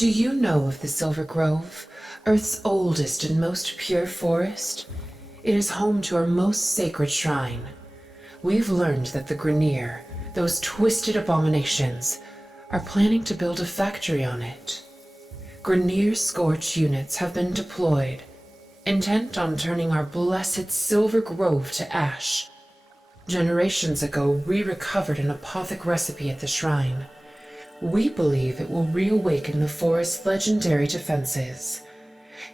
Do you know of the Silver Grove, Earth's oldest and most pure forest? It is home to our most sacred shrine. We've learned that the Grineer, those twisted abominations, are planning to build a factory on it. Grineer Scorch units have been deployed, intent on turning our blessed Silver Grove to ash. Generations ago, we recovered an apothec recipe at the shrine. We believe it will reawaken the forest's legendary defenses.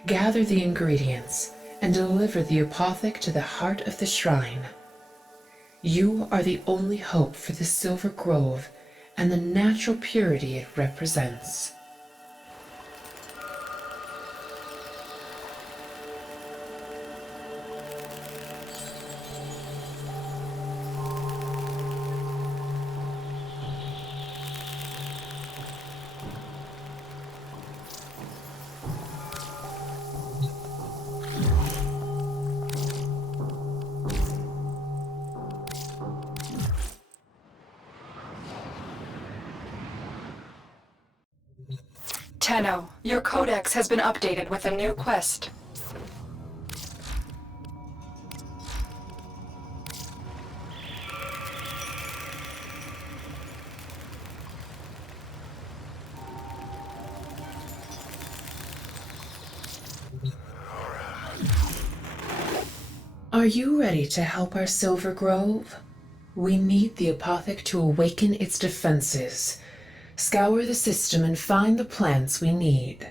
Gather the ingredients and deliver the apothec to the heart of the shrine. You are the only hope for the Silver Grove and the natural purity it represents. Tenno, your codex has been updated with a new quest. Are you ready to help our Silver Grove? We need the apothec to awaken its defenses. Scour the system and find the plants we need.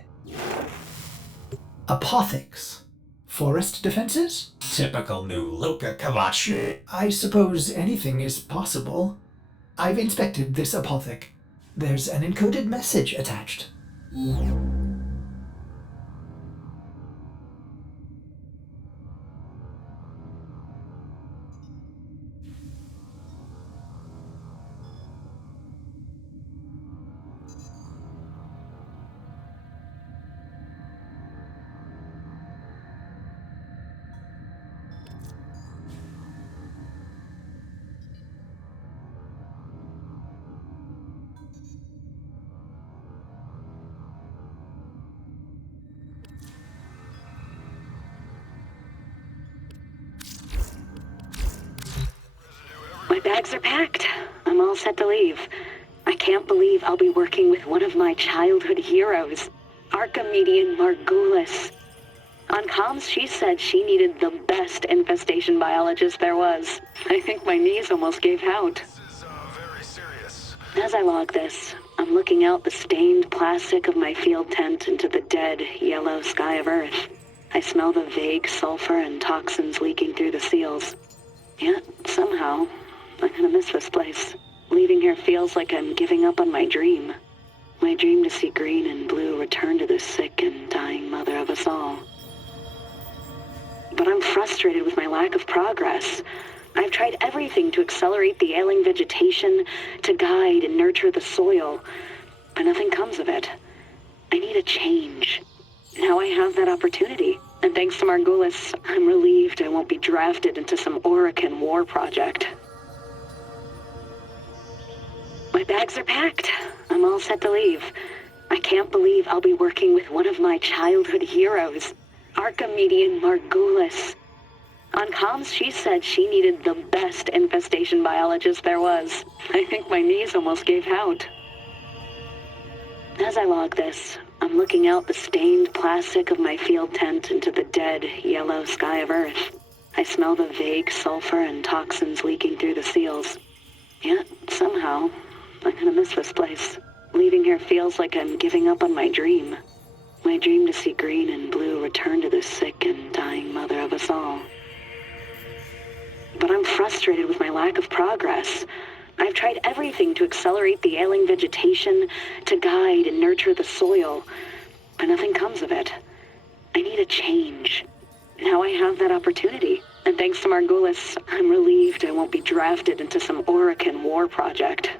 Apothecs? Forest defenses? Typical new Luca Kavachi. I suppose anything is possible. I've inspected this apothec. There's an encoded message attached. My bags are packed. I'm all set to leave. I can't believe I'll be working with one of my childhood heroes, Archimedean Margulis. On comms, she said she needed the best infestation biologist there was. I think my knees almost gave out. This is very serious. As I log this, I'm looking out the stained plastic of my field tent into the dead, yellow sky of Earth. I smell the vague sulfur and toxins leaking through the seals. Yet, somehow, I'm gonna miss this place. Leaving here feels like I'm giving up on my dream. My dream to see green and blue return to the sick and dying mother of us all. But I'm frustrated with my lack of progress. I've tried everything to accelerate the ailing vegetation, to guide and nurture the soil, but nothing comes of it. I need a change. Now I have that opportunity, and thanks to Margulis, I'm relieved I won't be drafted into some Orican war project. My bags are packed. I'm all set to leave. I can't believe I'll be working with one of my childhood heroes, Archimedean Margulis. On comms, she said she needed the best infestation biologist there was. I think my knees almost gave out. As I log this, I'm looking out the stained plastic of my field tent into the dead, yellow sky of Earth. I smell the vague sulfur and toxins leaking through the seals. Yet, somehow, I'm gonna miss this place. Leaving here feels like I'm giving up on my dream. My dream to see green and blue return to the sick and dying mother of us all. But I'm frustrated with my lack of progress. I've tried everything to accelerate the ailing vegetation, to guide and nurture the soil, but nothing comes of it. I need a change. Now I have that opportunity, and thanks to Margulis, I'm relieved I won't be drafted into some Orican war project.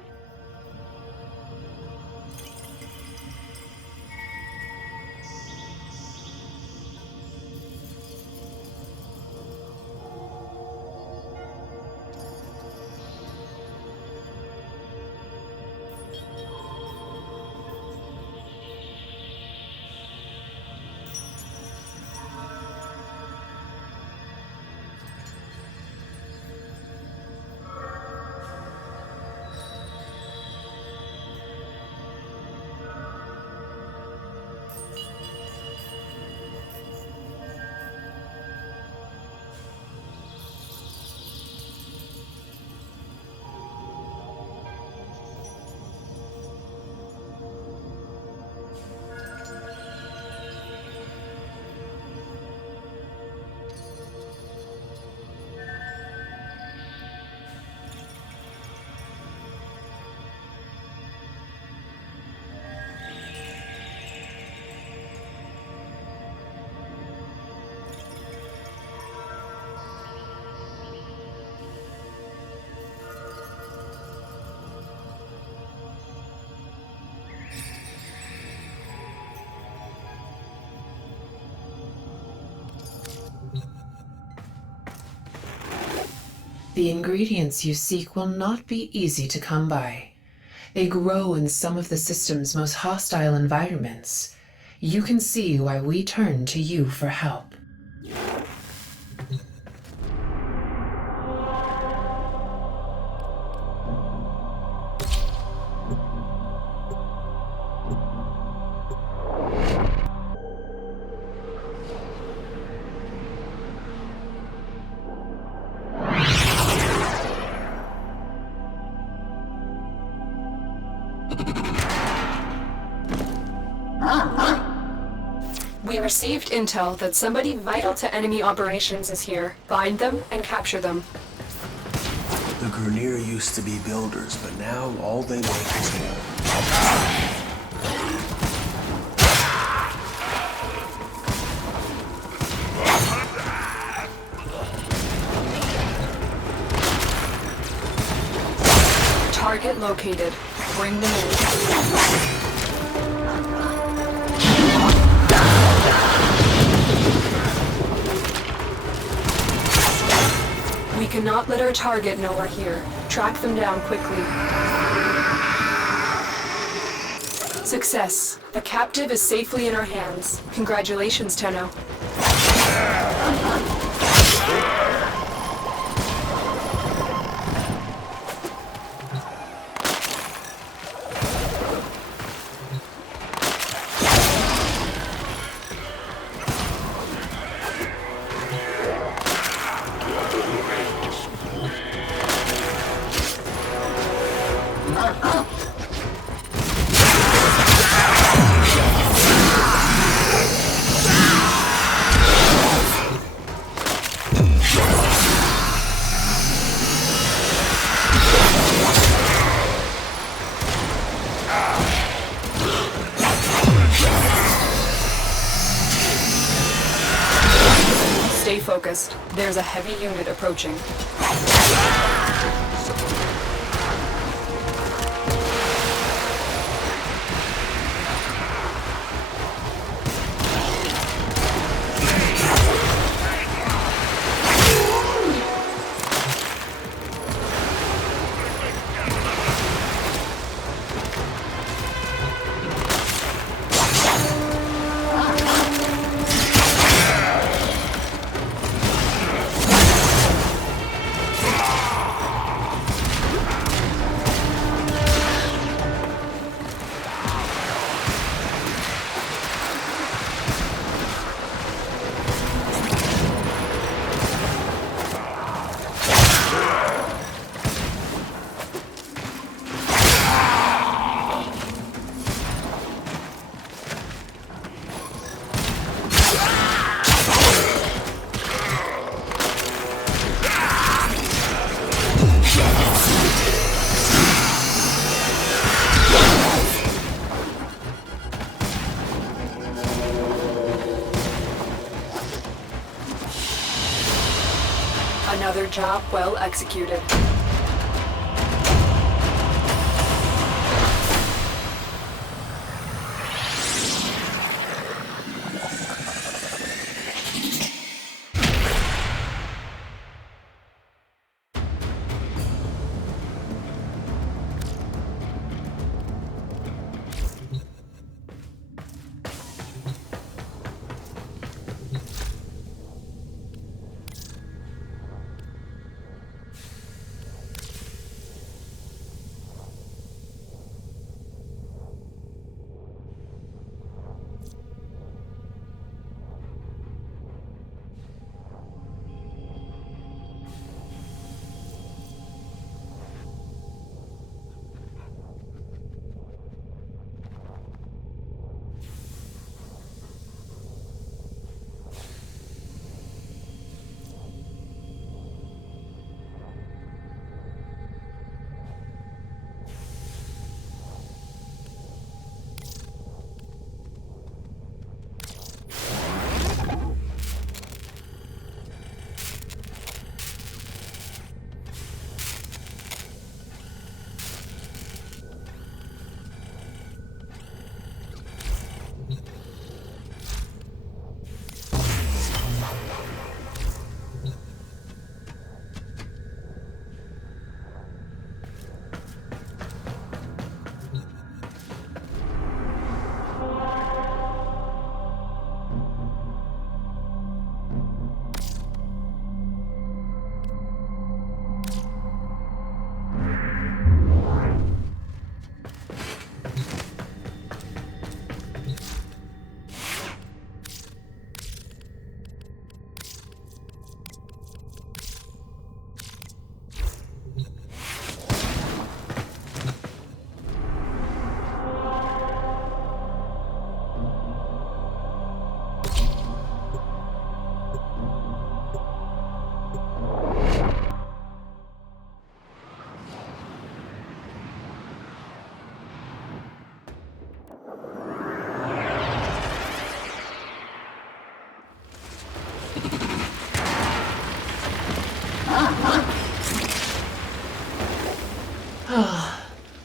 The ingredients you seek will not be easy to come by. They grow in some of the system's most hostile environments. You can see why we turn to you for help. We received intel that somebody vital to enemy operations is here. Find them and capture them. The Grenier used to be builders, but now all they make is war. Target located. Bring them in. We cannot let our target know we're here. Track them down quickly. Success. The captive is safely in our hands. Congratulations, Tenno. Stay focused. There's a heavy unit approaching. Another job well executed.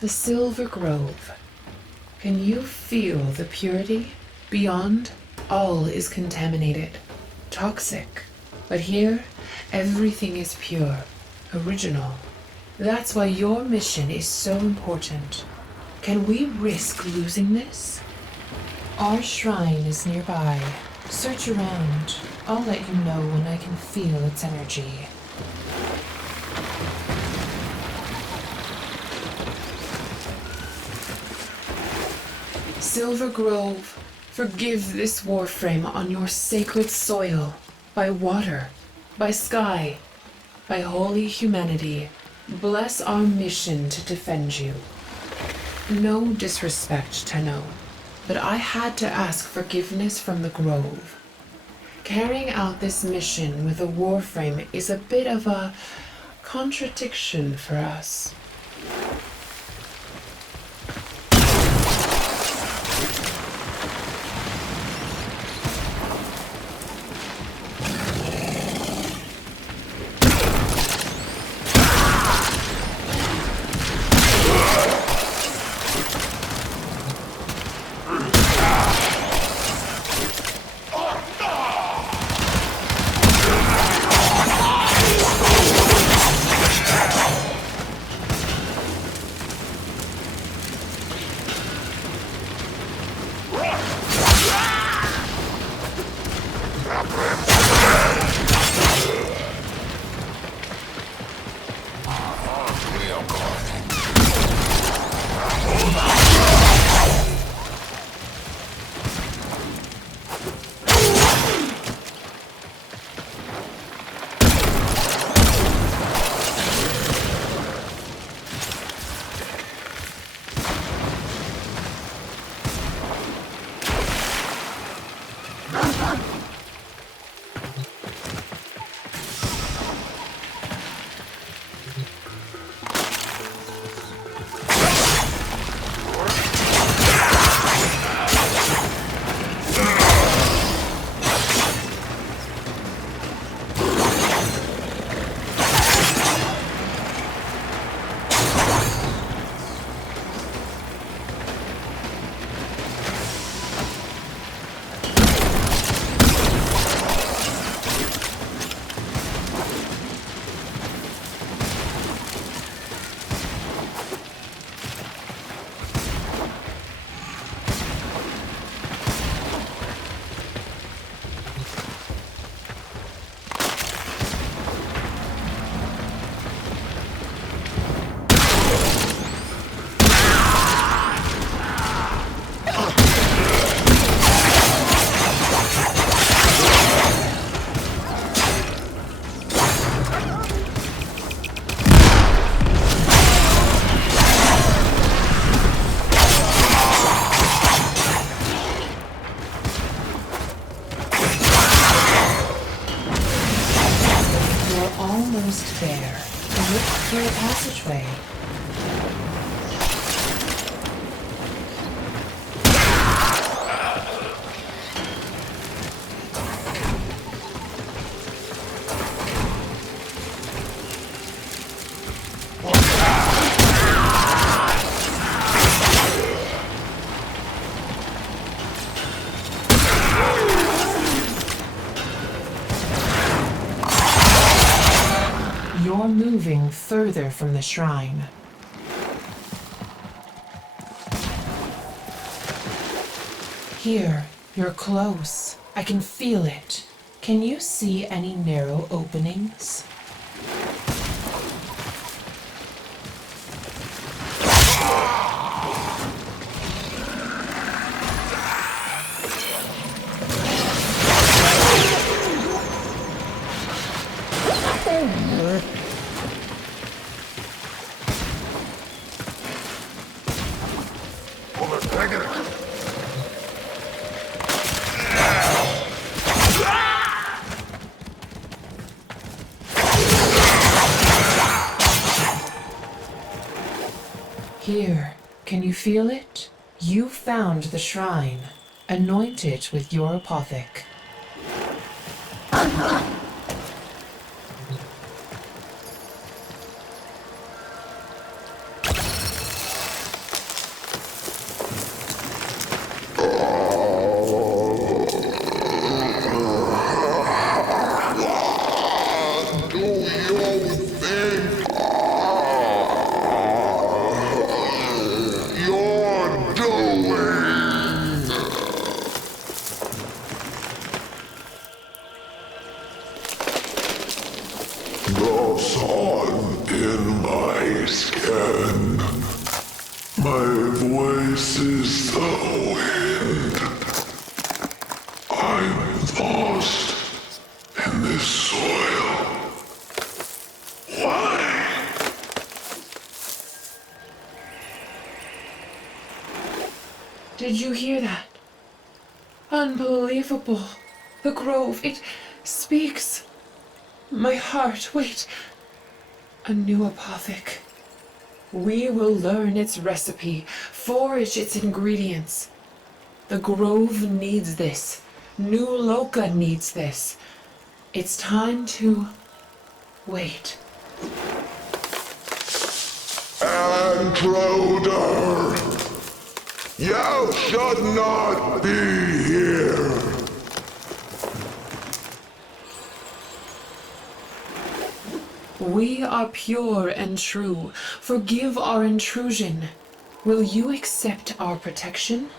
The Silver Grove. Can you feel the purity? Beyond, all is contaminated, toxic. But here, everything is pure, original. That's why your mission is so important. Can we risk losing this? Our shrine is nearby. Search around. I'll let you know when I can feel its energy. Silver Grove, forgive this Warframe on your sacred soil, by water, by sky, by holy humanity. Bless our mission to defend you. No disrespect, Tenno, but I had to ask forgiveness from the Grove. Carrying out this mission with a Warframe is a bit of a contradiction for us. Almost there. Look through a passageway. You're moving further from the shrine. Here, you're close. I can feel it. Can you see any narrow openings? Here, can you feel it? You found the shrine. Anoint it with your apothec. scan. My voice is the wind. I'm lost in this soil. Why? Did you hear that? Unbelievable. The grove, it speaks. My heart, wait. A new apothec. We will learn its recipe, forage its ingredients. The grove needs this. New Loka needs this. It's time to wait. Intruder! You should not be here! We are pure and true. Forgive our intrusion. Will you accept our protection?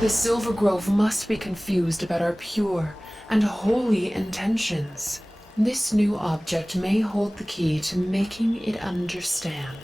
The Silver Grove must be confused about our pure and holy intentions. This new object may hold the key to making it understand.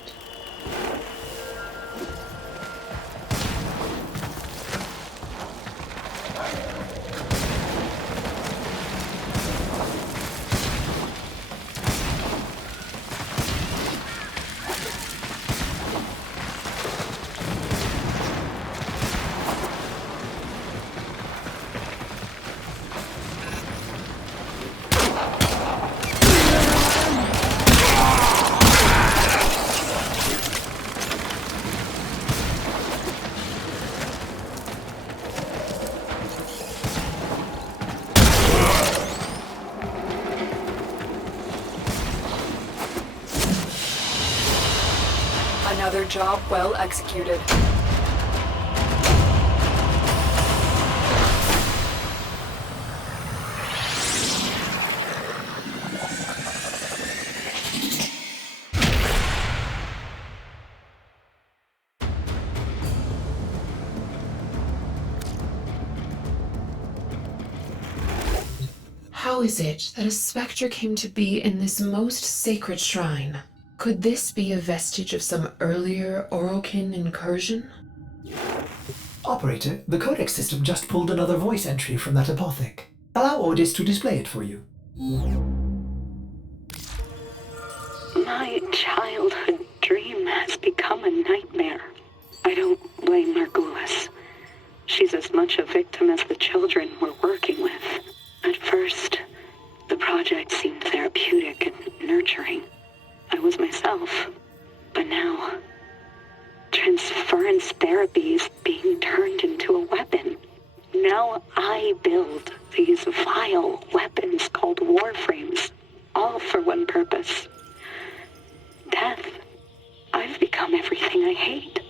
Another job well executed. How is it that a specter came to be in this most sacred shrine? Could this be a vestige of some earlier Orokin incursion? Operator, the codex system just pulled another voice entry from that apothec. Allow Ordis to display it for you. My childhood dream has become a nightmare. I don't blame Margulis. She's as much a victim as the children we're working with. At first, the project seemed therapeutic and nurturing. I was myself. But now, transference therapy is being turned into a weapon. Now I build these vile weapons called Warframes, all for one purpose. Death. I've become everything I hate.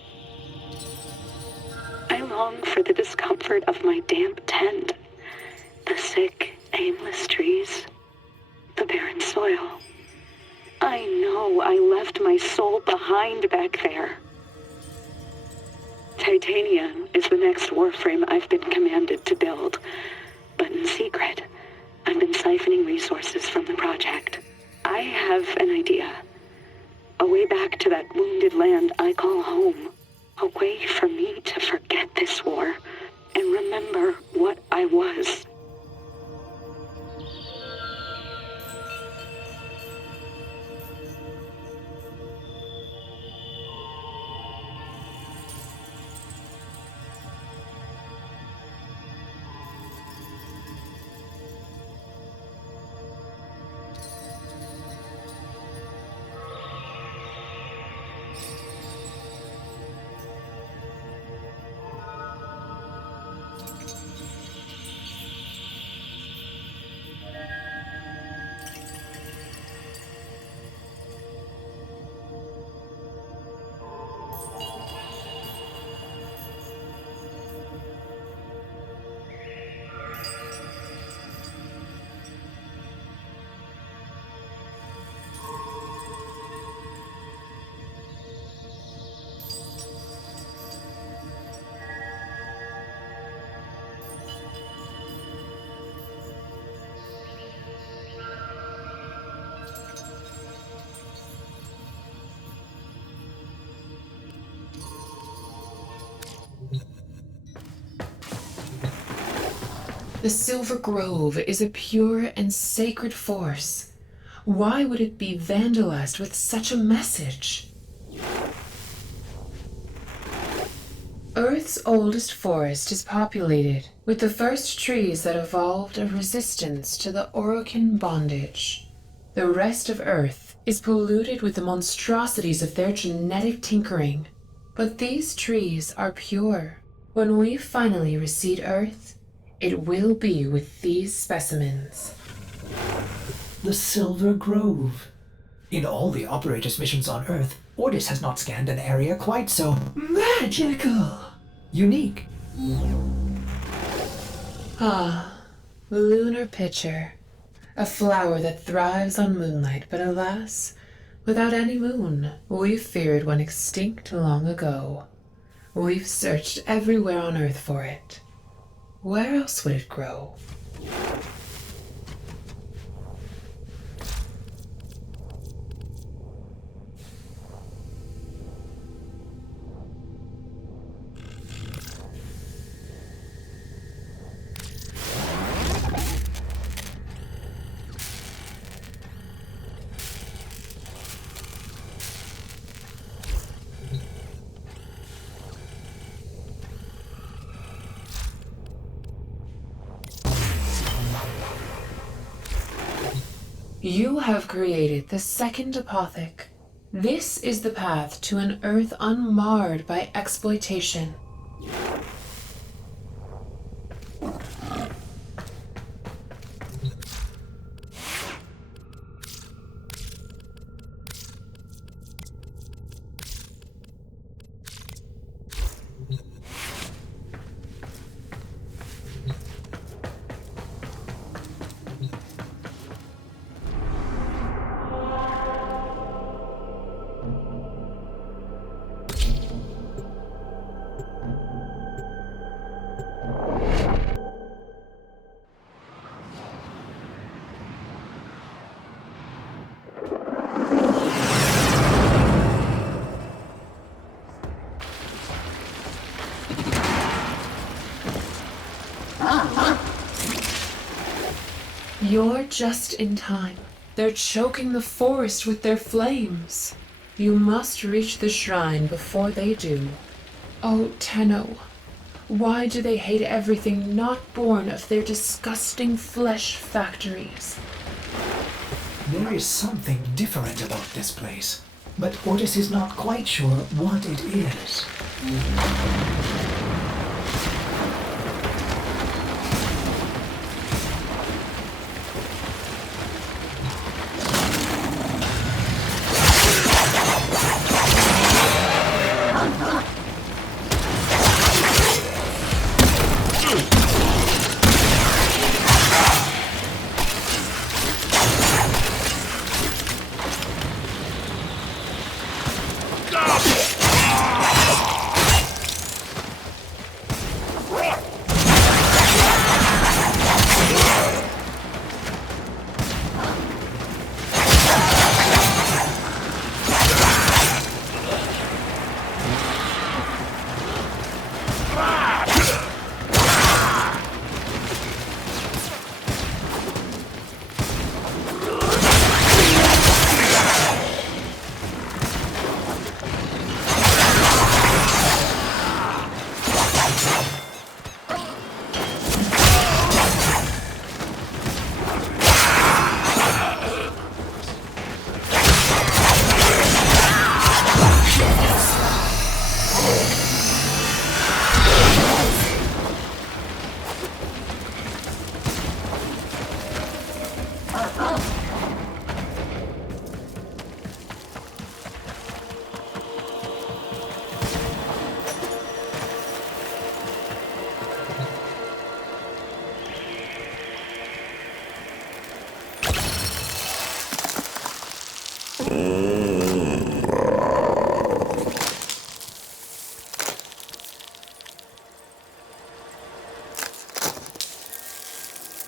I long for the discomfort of my damp tent, the sick, aimless trees, the barren soil. I know I left my soul behind back there. Titania is the next Warframe I've been commanded to build, but in secret, I've been siphoning resources from the project. I have an idea. A way back to that wounded land I call home. A way for me to forget this war and remember what I was. The Silver Grove is a pure and sacred force. Why would it be vandalized with such a message? Earth's oldest forest is populated with the first trees that evolved a resistance to the Orokin bondage. The rest of Earth is polluted with the monstrosities of their genetic tinkering. But these trees are pure. When we finally reseed Earth, it will be with these specimens. The Silver Grove. In all the operator's missions on Earth, Ordis has not scanned an area quite so magical. Unique. Ah, lunar pitcher. A flower that thrives on moonlight, but alas, without any moon. We feared one extinct long ago. We've searched everywhere on Earth for it. Where else would it grow? You have created the second apothec. This is the path to an Earth unmarred by exploitation. You're just in time. They're choking the forest with their flames. You must reach the shrine before they do. Oh, Tenno, why do they hate everything not born of their disgusting flesh factories? There is something different about this place, but Ordis is not quite sure what it is.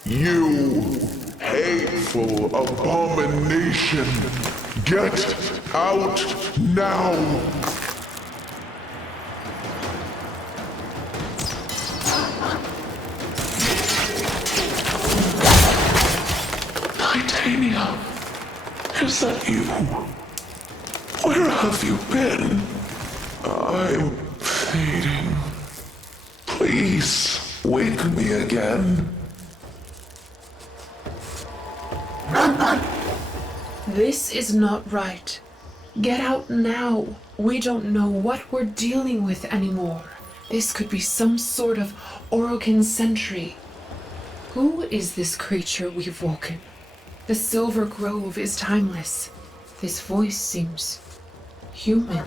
You hateful abomination! Get out now! Is that you? Where have you been? I'm fading. Please, wake me again. This is not right. Get out now. We don't know what we're dealing with anymore. This could be some sort of Orokin sentry. Who is this creature we've woken? The Silver Grove is timeless. This voice seems human.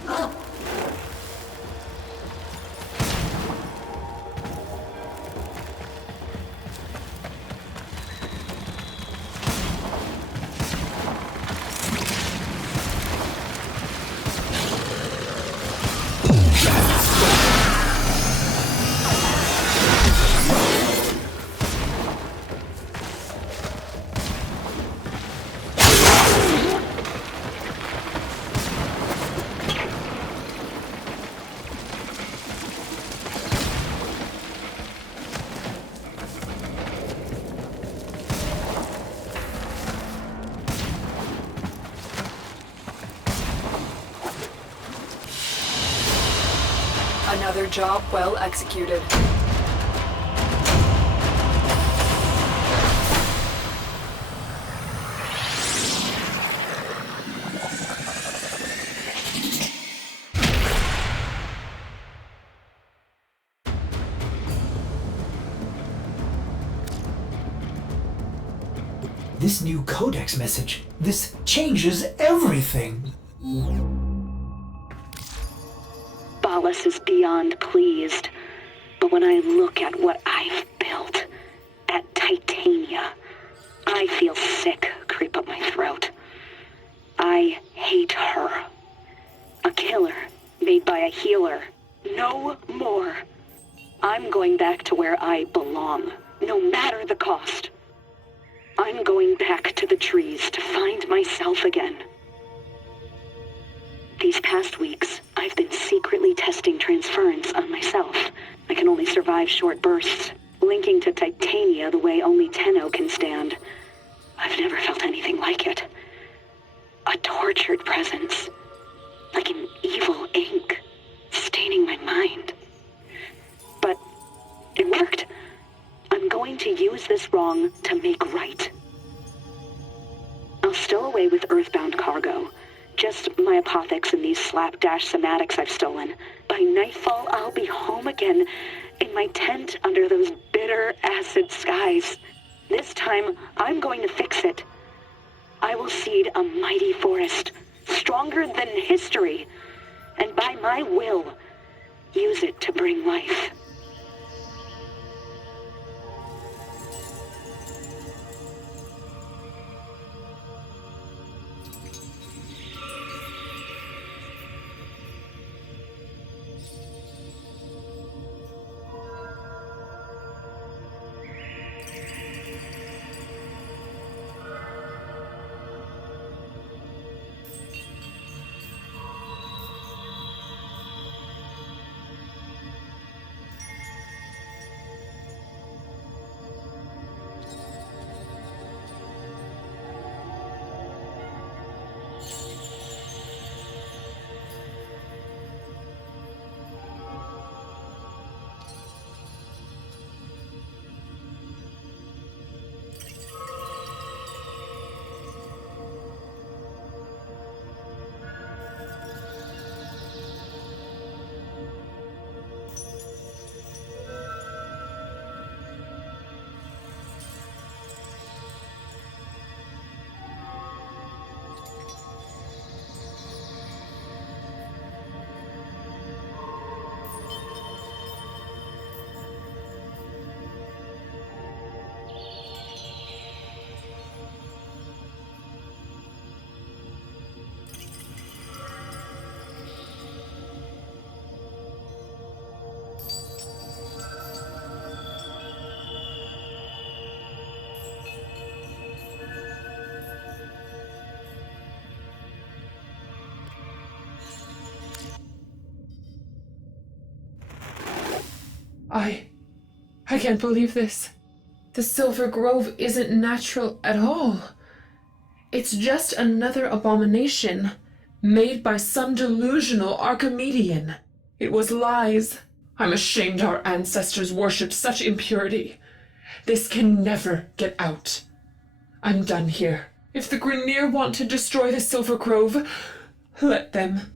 Another job well executed. This new codex message, this changes everything. Ballas is beyond pleased. But when I look at what I've built, at Titania, I feel sick creep up my throat. I hate her. A killer made by a healer. No more. I'm going back to where I belong, no matter the cost. I'm going back to the trees to find myself again. These past weeks, I've been secretly testing transference on myself. I can only survive short bursts, linking to Titania the way only Tenno can stand. I've never felt anything like it. A tortured presence, like an evil ink, staining my mind. But it worked. I'm going to use this wrong to make right. I'll stow away with Earthbound cargo. Just my apothecs and these slapdash somatics I've stolen. By nightfall, I'll be home again, in my tent under those bitter acid skies. This time, I'm going to fix it. I will seed a mighty forest, stronger than history, and by my will, use it to bring life. I can't believe this. The Silver Grove isn't natural at all. It's just another abomination, made by some delusional Archimedean. It was lies. I'm ashamed our ancestors worshipped such impurity. This can never get out. I'm done here. If the Grineer want to destroy the Silver Grove, let them.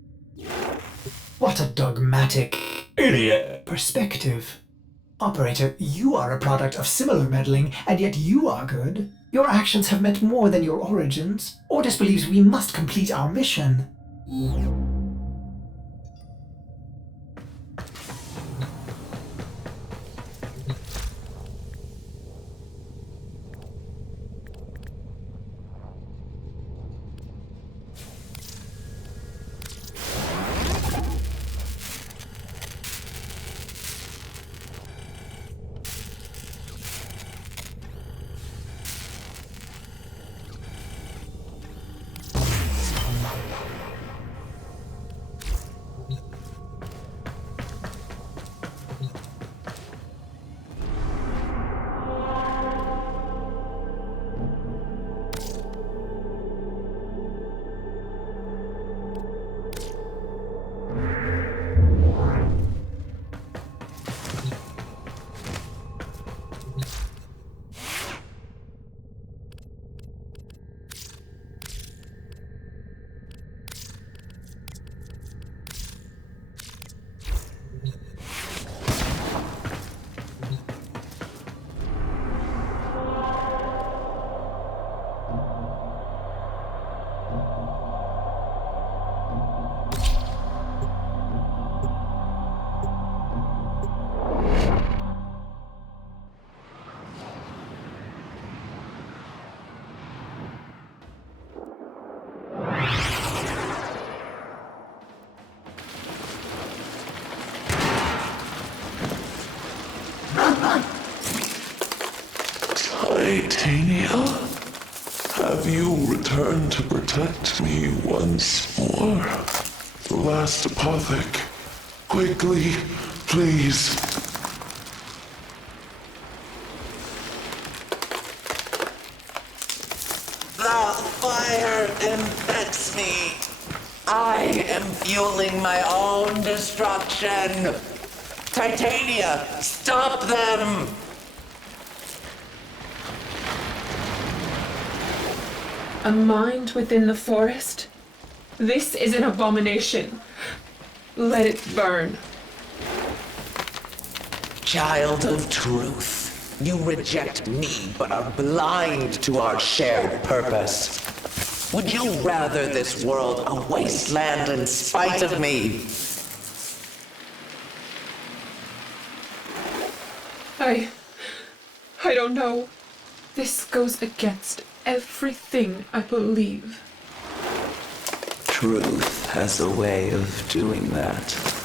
What a dogmatic Idiot. perspective. Operator, you are a product of similar meddling, and yet you are good. Your actions have meant more than your origins. Ordis believes we must complete our mission. Titania, have you returned to protect me once more? The last apothec. Quickly, please. The fire infects me. I am fueling my own destruction. Titania, stop them! A mind within the forest? This is an abomination. Let it burn. Child of truth, you reject me but are blind to our shared purpose. Would you rather this world a wasteland in spite of me? I don't know. This goes against everything I believe. Truth has a way of doing that.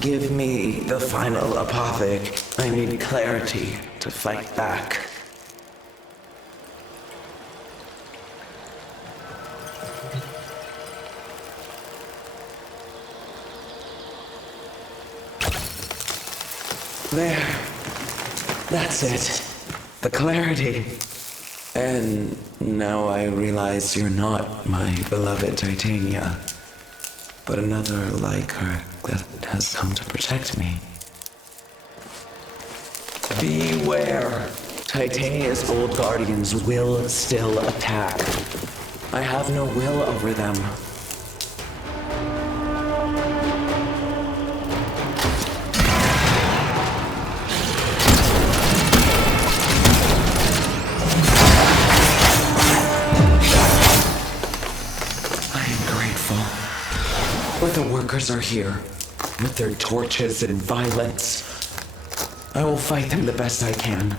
Give me the final apothic. I need clarity to fight back. There. That's it. The clarity. And now I realize you're not my beloved Titania, but another like her that has come to protect me. Beware! Titania's old guardians will still attack. I have no will over them. But the workers are here, with their torches and violence. I will fight them the best I can.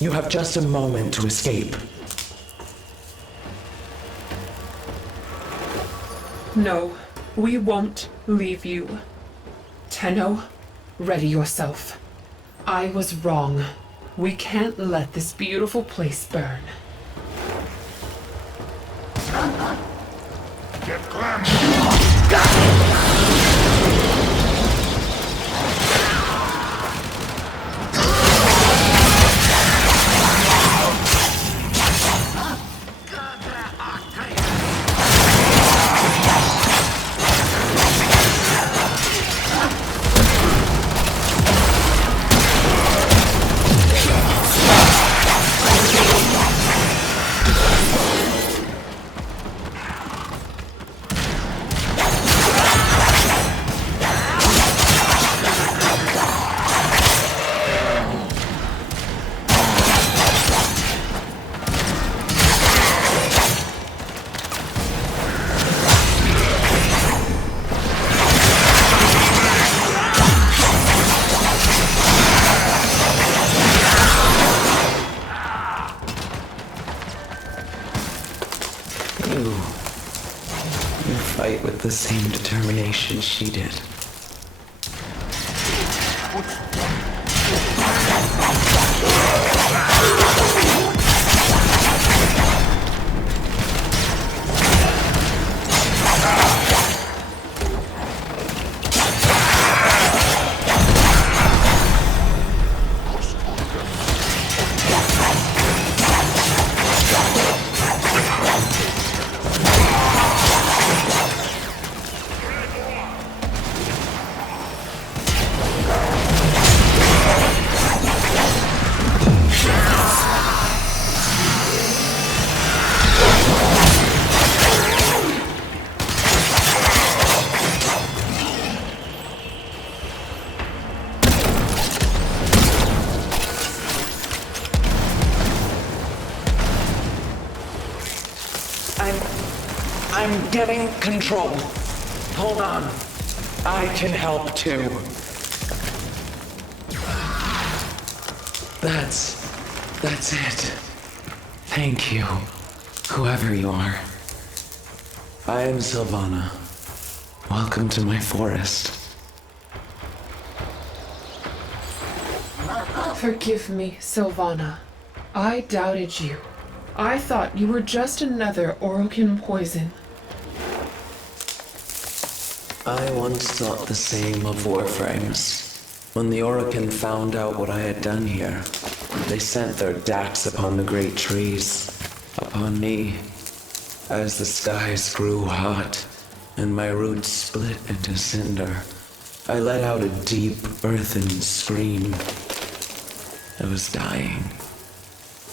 You have just a moment to escape. No, we won't leave you. Tenno, ready yourself. I was wrong. We can't let this beautiful place burn. Get Clem! You fight with the same determination she did. I'm getting control. Hold on. I can help too. That's it. Thank you, whoever you are. I am Sylvana. Welcome to my forest. Forgive me, Sylvana. I doubted you. I thought you were just another Orokin poison. I once thought the same of Warframes. When the Orokin found out what I had done here, they sent their dax upon the great trees, upon me. As the skies grew hot, and my roots split into cinder, I let out a deep, earthen scream. I was dying.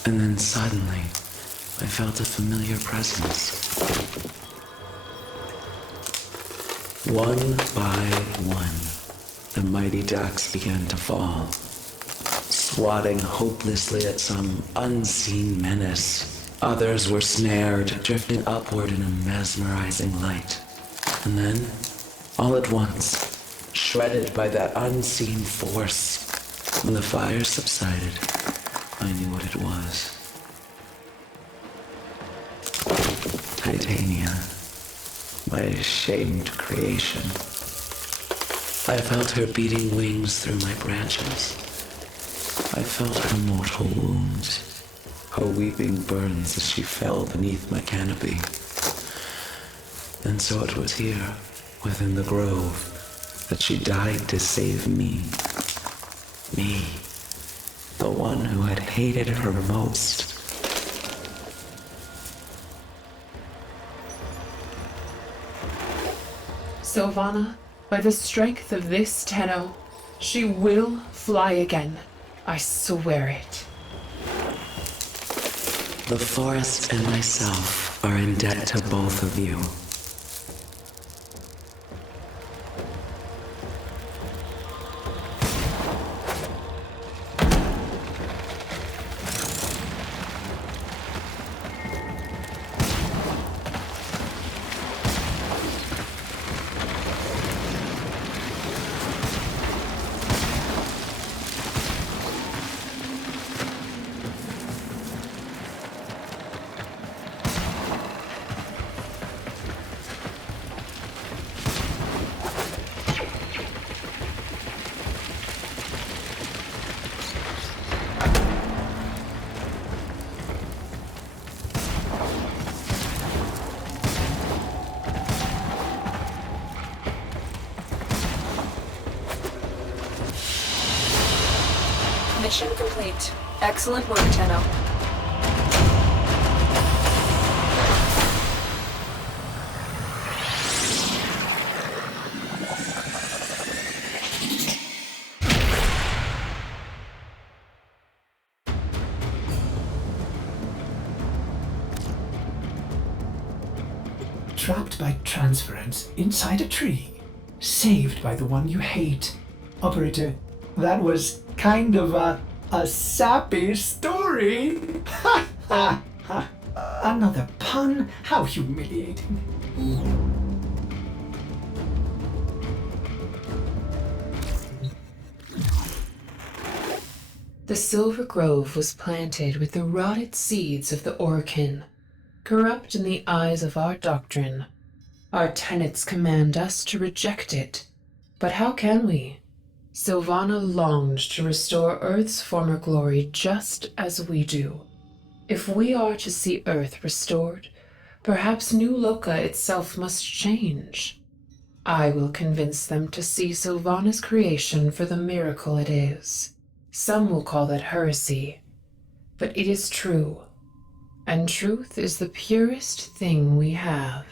And then suddenly, I felt a familiar presence. One by one, the mighty ducks began to fall, swatting hopelessly at some unseen menace. Others were snared, drifting upward in a mesmerizing light. And then, all at once, shredded by that unseen force, when the fire subsided, I knew what it was. Titania, my shamed creation. I felt her beating wings through my branches. I felt her mortal wounds, her weeping burns as she fell beneath my canopy. And so it was here, within the grove, that she died to save me. Me, the one who had hated her most. Sylvana, by the strength of this Tenno, she will fly again. I swear it. The forest and myself are in debt to both of you. Mission complete. Excellent work, Tenno. Trapped by transference inside a tree. Saved by the one you hate. Operator, that was kind of a sappy story. Ha ha ha. Another pun? How humiliating. The Silver Grove was planted with the rotted seeds of the Orkin, corrupt in the eyes of our doctrine. Our tenets command us to reject it. But how can we? Sylvana longed to restore Earth's former glory just as we do. If we are to see Earth restored, perhaps New Loka itself must change. I will convince them to see Sylvana's creation for the miracle it is. Some will call that heresy, but it is true, and truth is the purest thing we have.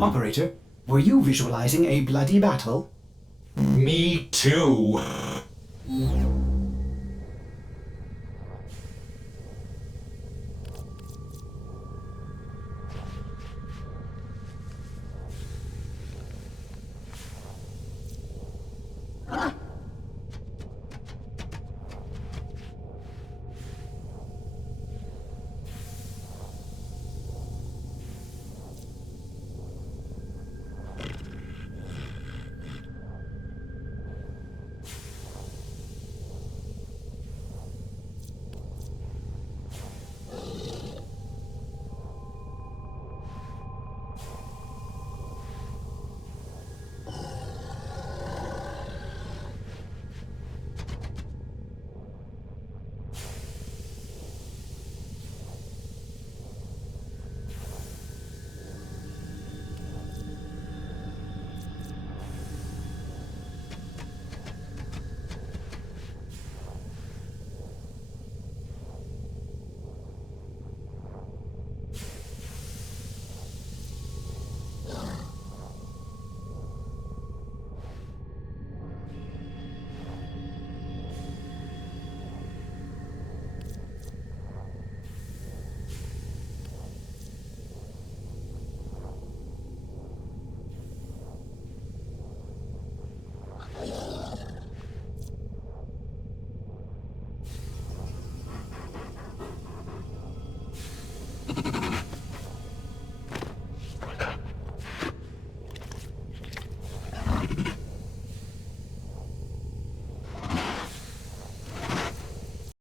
Operator, were you visualizing a bloody battle? Me too.